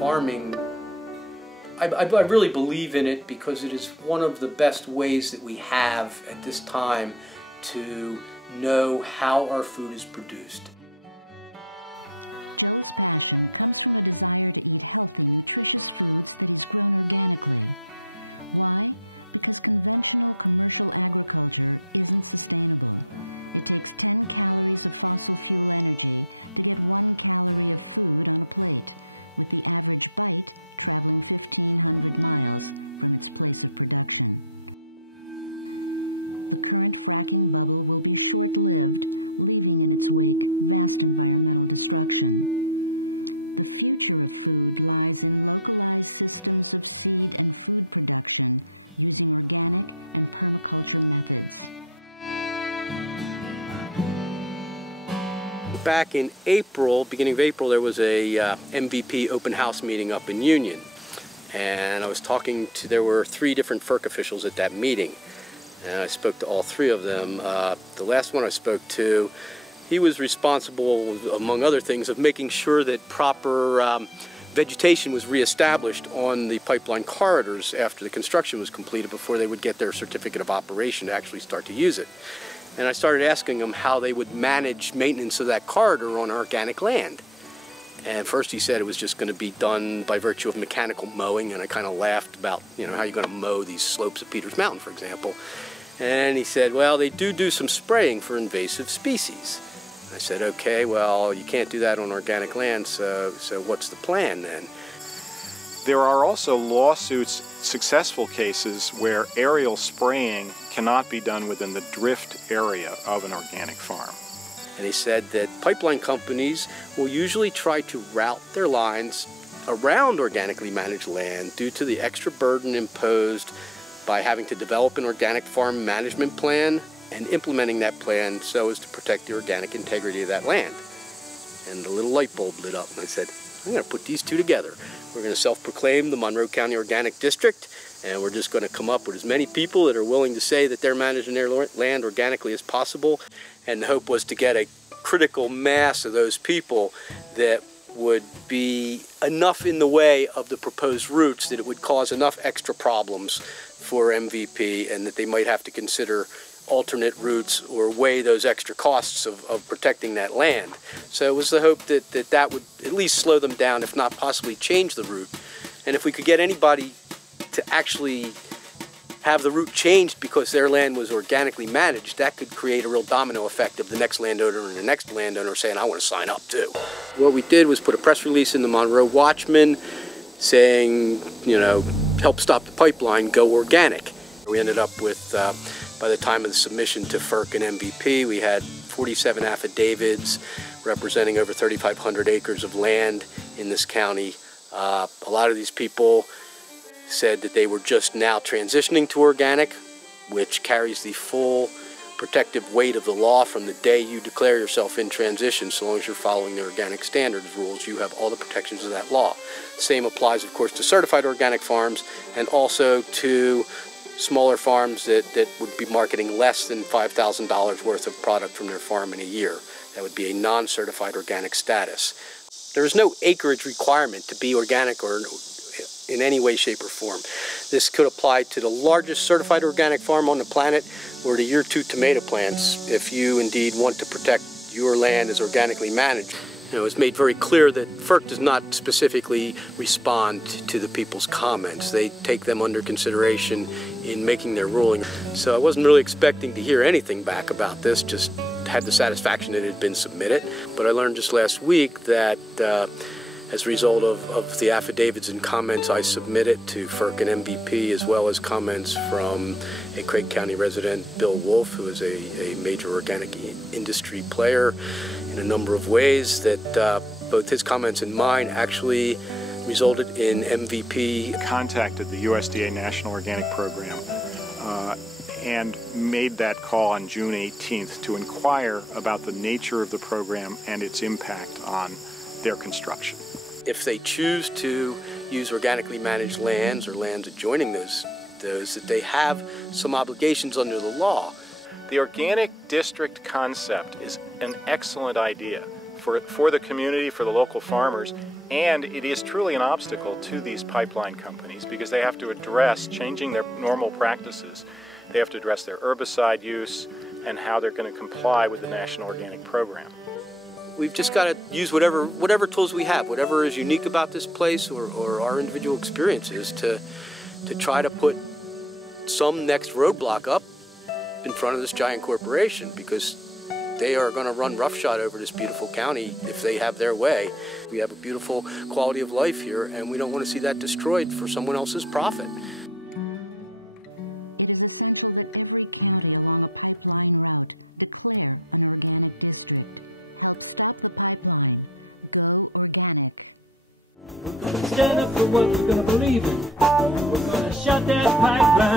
farming, I really believe in it because it is one of the best ways that we have at this time to know how our food is produced. Back in April, beginning of April, there was a MVP open house meeting up in Union. And I was talking to, there were 3 different FERC officials at that meeting. And I spoke to all 3 of them. The last one I spoke to, he was responsible, among other things, of making sure that proper vegetation was reestablished on the pipeline corridors after the construction was completed before they would get their certificate of operation to actually start to use it. And I started asking them how they would manage maintenance of that corridor on organic land. And first he said it was just going to be done by virtue of mechanical mowing, and I kind of laughed about, you know, how you're going to mow these slopes of Peters Mountain, for example. And he said, well, they do some spraying for invasive species. I said, okay, well, you can't do that on organic land, so what's the plan then? There are also lawsuits, successful cases, where aerial spraying cannot be done within the drift area of an organic farm. And he said that pipeline companies will usually try to route their lines around organically managed land due to the extra burden imposed by having to develop an organic farm management plan and implementing that plan so as to protect the organic integrity of that land. And the little light bulb lit up, and I said, I'm going to put these 2 together. We're going to self-proclaim the Monroe County Organic District, and we're just going to come up with as many people that are willing to say that they're managing their land organically as possible. And the hope was to get a critical mass of those people that would be enough in the way of the proposed routes that it would cause enough extra problems for MVP, and that they might have to consider alternate routes or weigh those extra costs of protecting that land. So it was the hope that would at least slow them down, if not possibly change the route. And if we could get anybody to actually have the route changed because their land was organically managed, that could create a real domino effect of the next landowner and the next landowner saying, I want to sign up too. What we did was put a press release in the Monroe Watchman saying, you know, help stop the pipeline, go organic. We ended up with, by the time of the submission to FERC and MVP, we had 47 affidavits representing over 3,500 acres of land in this county. A lot of these people said that they were just now transitioning to organic, which carries the full protective weight of the law from the day you declare yourself in transition. So long as you're following the organic standards rules, you have all the protections of that law. Same applies, of course, to certified organic farms and also to smaller farms that would be marketing less than $5,000 worth of product from their farm in a year. That would be a non-certified organic status. There is no acreage requirement to be organic or in any way, shape, or form. This could apply to the largest certified organic farm on the planet or to your 2 tomato plants if you indeed want to protect your land as organically managed. You know, it's made very clear that FERC does not specifically respond to the people's comments. They take them under consideration in making their ruling. So I wasn't really expecting to hear anything back about this, just had the satisfaction that it had been submitted. But I learned just last week that as a result of the affidavits and comments I submitted to FERC and MVP, as well as comments from a Craig County resident, Bill Wolf, who is a major organic industry player in a number of ways, that both his comments and mine actually resulted in MVP. Contacted the USDA National Organic Program and made that call on June 18th to inquire about the nature of the program and its impact on their construction. If they choose to use organically managed lands or lands adjoining those that they have some obligations under the law. The organic district concept is an excellent idea for the community, for the local farmers, and it is truly an obstacle to these pipeline companies because they have to address changing their normal practices. They have to address their herbicide use and how they're going to comply with the National Organic Program. We've just got to use whatever tools we have, whatever is unique about this place or our individual experiences to try to put some next roadblock up in front of this giant corporation, because they are going to run roughshod over this beautiful county if they have their way. We have a beautiful quality of life here, and we don't want to see that destroyed for someone else's profit. Stand up for what we're going to believe in. We're going to shut that pipeline.